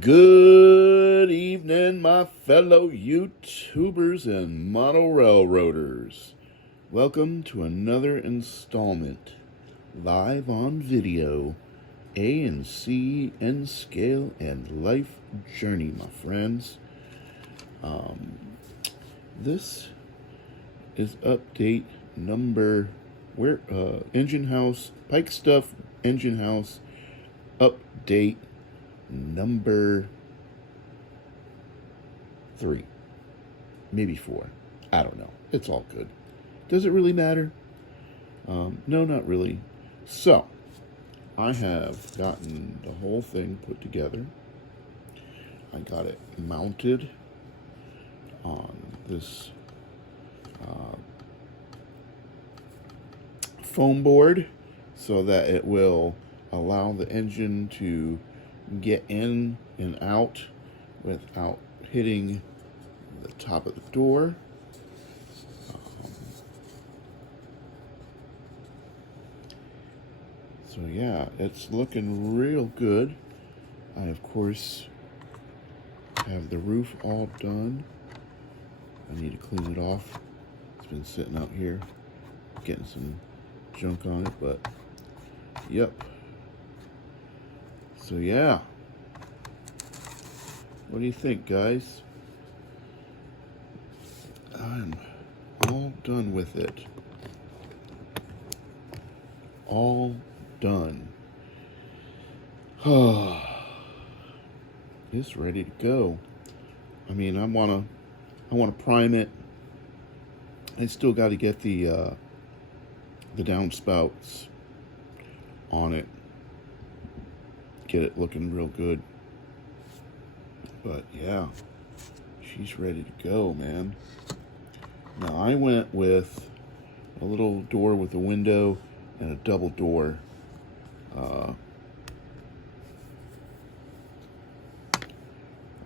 Good evening, my fellow YouTubers and model railroaders. Welcome to another installment, live on video, A and C N scale and life journey, my friends. This is update number Engine House, Pikestuff Engine House update number 3, maybe 4. I don't know. It's all good. Does it really matter? No, not really. So, I have gotten the whole thing put together. I got it mounted on this foam board so that it will allow the engine to get in and out without hitting the top of the door. So yeah, it's looking real good. I of course have the roof all done. I need to clean it off. It's been sitting out here getting some junk on it, but yep. So yeah, what do you think, guys? I'm all done with it. All done. It's ready to go. I mean, I wanna prime it. I still got to get the downspouts on it. Get it looking real good. But yeah, she's ready to go, man. Now I went with a little door with a window and a double door.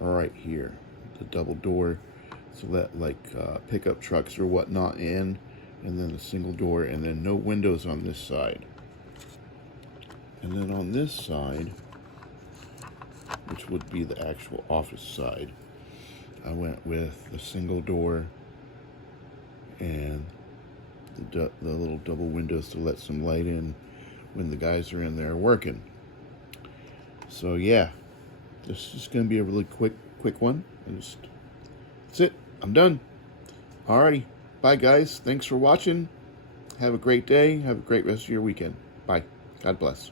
Right here, the double door, so that like pickup trucks or whatnot in, and then a single door, and then no windows on this side. And then on this side, which would be the actual office side, I went with the single door and the little double windows to let some light in when the guys are in there working. So yeah, this is going to be a really quick one. That's it. I'm done. Alrighty. Bye, guys. Thanks for watching. Have a great day. Have a great rest of your weekend. Bye. God bless.